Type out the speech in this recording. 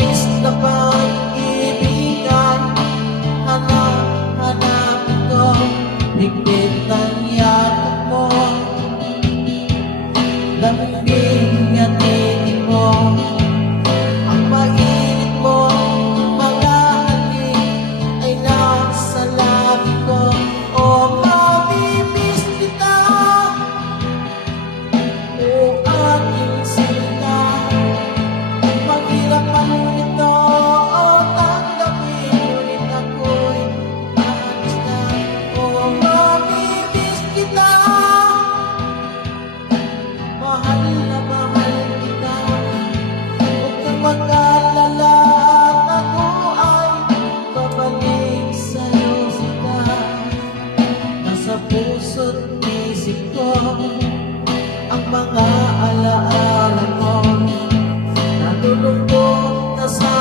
Matamis na pag-ibigan, hanap-hanapin ko, higpit ng yakap mo, lambing at titig mo, ang mainit mo, mga halik ay nasa labi ko. O mamimiss kita, o aking sinta, maghirap man nito o tanggapin, ngunit ako'y aalis na. O mamimiss kita, mahal na mahal kita, huwag kang mag-alala, ako ay babalik sa'yo sila. Nasa puso't isip ko ang mga alaala mo, natulog ko na sa